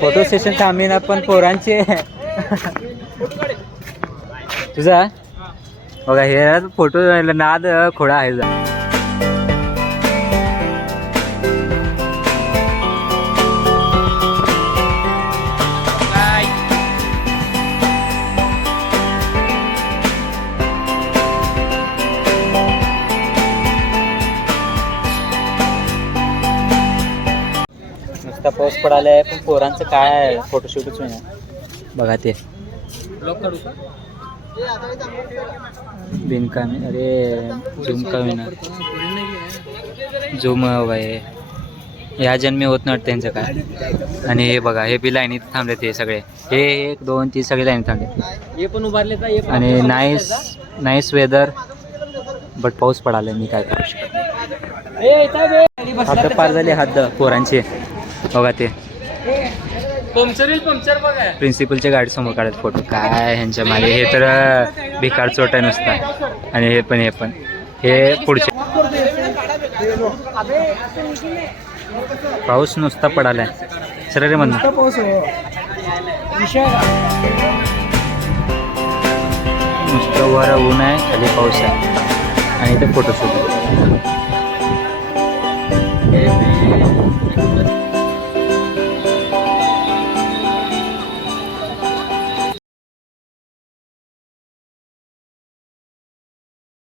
Photo session थांबीन आपण पोरांचे. तुझा बघा हे फोटो नाद खोडा आहे. नुसता पाऊस पडायला आहे पण पोरांचं काय आहे फोटोशूटच नाही बघा ते बिनकामी. अरे झूम कमी ना झूम आहे ह्या जन्मी होत नाही त्यांचं काय. आणि हे बघा हे बी लाईनीत थांबले ते सगळे. हे 1 2 3 सगळे लाईनीत थांबले. हे पण उभारले तर आणि नाईस वेदर बट पाऊस पडाला. मी काय करू शकत. हद्द पार झाली हद्द पोरांची बघा ते. पंक्चर बघा प्रिन्सिपलच्या गाडी समोर काढत फोटो. काय ह्यांच्या मागे हे तर भिकार चोट आहे नुसता. आणि हे पण हे पुढचे. पाऊस नुसता पडालाय सर रे म्हणून. नुसतं वर ऊन आहे खाली पाऊस आहे आणि इथे फोटोशूट आहे.